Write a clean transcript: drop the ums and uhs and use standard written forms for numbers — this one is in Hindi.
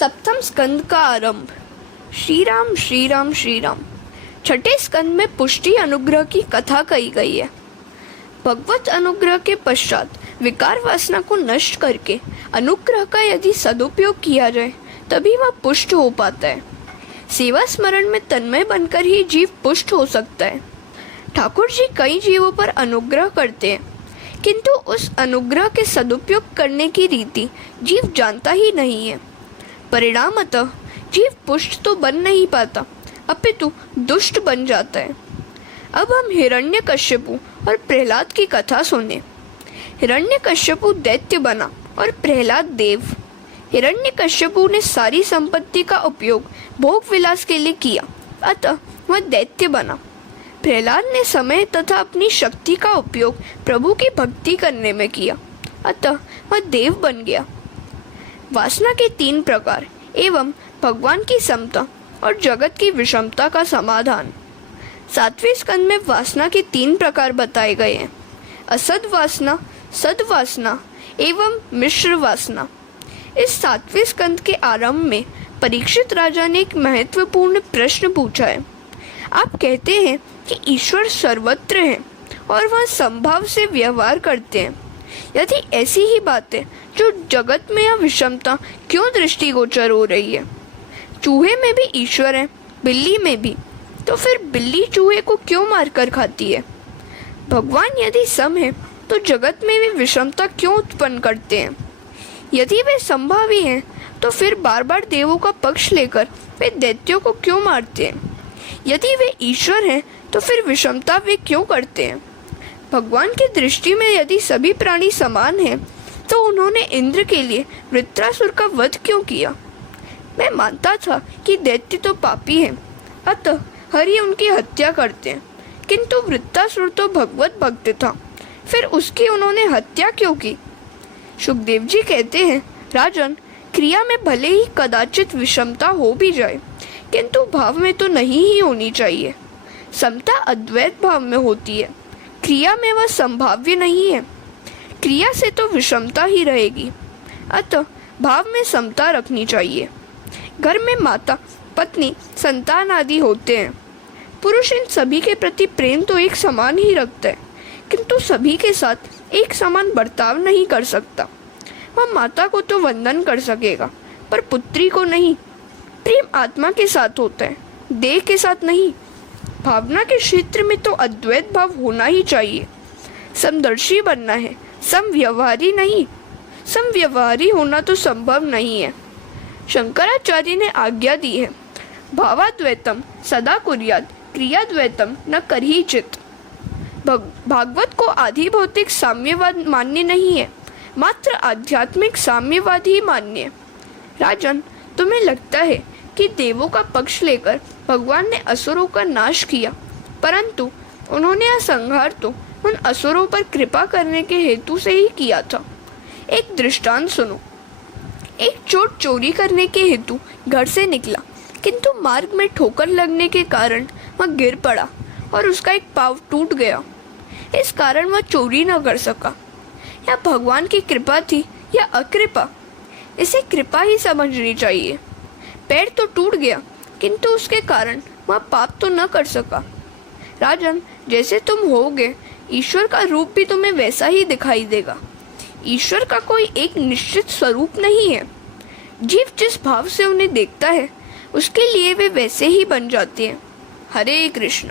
सप्तम स्कंद का आरंभ। श्री राम श्री राम श्री राम। छठे स्कंद में पुष्टि अनुग्रह की कथा कही गई है। भगवत अनुग्रह के पश्चात विकार वासना को नष्ट करके अनुग्रह का यदि सदुपयोग किया जाए तभी वह पुष्ट हो पाता है। सेवा स्मरण में तन्मय बनकर ही जीव पुष्ट हो सकता है। ठाकुर जी कई जीवों पर अनुग्रह करते हैं, किंतु उस अनुग्रह के सदुपयोग करने की रीति जीव जानता ही नहीं है। परिणामतः जीव पुष्ट तो बन नहीं पाता, अपितु दुष्ट बन जाता है। अब हम हिरण्यकश्यपु और प्रहलाद की कथा सुने। हिरण्यकश्यपु दैत्य बना और प्रहलाद देव। हिरण्यकश्यपु ने सारी संपत्ति का उपयोग भोग विलास के लिए किया, अतः वह दैत्य बना। प्रहलाद ने समय तथा अपनी शक्ति का उपयोग प्रभु की भक्ति करने में किया, अतः वह देव बन गया। वासना के 3 प्रकार एवं भगवान की समता और जगत की विषमता का समाधान। 7वें स्कंद में वासना के 3 प्रकार बताए गए हैं: असद वासना, सद्वासना एवं मिश्र वासना। इस 7वें स्कंद के आरंभ में परीक्षित राजा ने एक महत्वपूर्ण प्रश्न पूछा है। आप कहते हैं कि ईश्वर सर्वत्र है और वह संभाव से व्यवहार करते हैं। यदि ऐसी ही बात है, जो जगत में यह विषमता क्यों दृष्टिगोचर हो रही है? चूहे में भी ईश्वर है, बिल्ली में भी, तो फिर बिल्ली चूहे को क्यों मारकर खाती है? भगवान यदि सम है तो जगत में भी विषमता क्यों उत्पन्न करते हैं? यदि वे संभावी हैं तो फिर बार बार देवों का पक्ष लेकर वे दैत्यों को क्यों मारते हैं? यदि वे ईश्वर हैं तो फिर विषमता वे क्यों करते हैं? भगवान की दृष्टि में यदि सभी प्राणी समान हैं तो उन्होंने इंद्र के लिए वृत्रासुर का वध क्यों किया? मैं मानता था कि दैत्य तो पापी हैं, अतः हरि उनकी हत्या करते हैं, किंतु वृत्रासुर तो भगवत भक्त था, फिर उसकी उन्होंने हत्या क्यों की? सुखदेव जी कहते हैं, राजन, क्रिया में भले ही कदाचित विषमता हो भी जाए, किंतु भाव में तो नहीं ही होनी चाहिए। समता अद्वैत भाव में होती है, क्रिया में वह संभाव्य नहीं है। क्रिया से तो विषमता ही रहेगी, अतः भाव में समता रखनी चाहिए। घर में माता, पत्नी, संतान आदि होते हैं। पुरुष इन सभी के प्रति प्रेम तो एक समान ही रखता है, किंतु सभी के साथ एक समान बर्ताव नहीं कर सकता। वह माता को तो वंदन कर सकेगा, पर पुत्री को नहीं। प्रेम आत्मा के साथ होता है, देह के साथ नहीं। भावना के क्षेत्र में तो अद्वैत भाव होना ही चाहिए। समदर्शी बनना है, समव्यवहारी नहीं। समव्यवहारी होना तो संभव नहीं है। शंकराचार्य ने आज्ञा दी है, भावाद्वैतम सदा कुर्यात्, क्रियाद्वैतम न करहिचित्। भागवत को आधि भौतिक साम्यवाद मान्य नहीं है, मात्र आध्यात्मिक साम्यवाद ही मान्य है। राजन, तुम्हें लगता है कि देवों का पक्ष लेकर भगवान ने असुरों का नाश किया, परंतु उन्होंने यह संहार तो उन असुरों पर कृपा करने के हेतु से ही किया था। एक दृष्टांत सुनो। एक चोर चोरी करने के हेतु घर से निकला, किंतु मार्ग में ठोकर लगने के कारण वह गिर पड़ा और उसका एक पाँव टूट गया। इस कारण वह चोरी न कर सका। यह भगवान की कृपा थी या अकृपा? इसे कृपा ही समझनी चाहिए। पैर तो टूट गया, किंतु उसके कारण वह पाप तो न कर सका। राजन, जैसे तुम होगे, ईश्वर का रूप भी तुम्हें वैसा ही दिखाई देगा। ईश्वर का कोई एक निश्चित स्वरूप नहीं है। जीव जिस भाव से उन्हें देखता है, उसके लिए वे वैसे ही बन जाते हैं। हरे कृष्ण।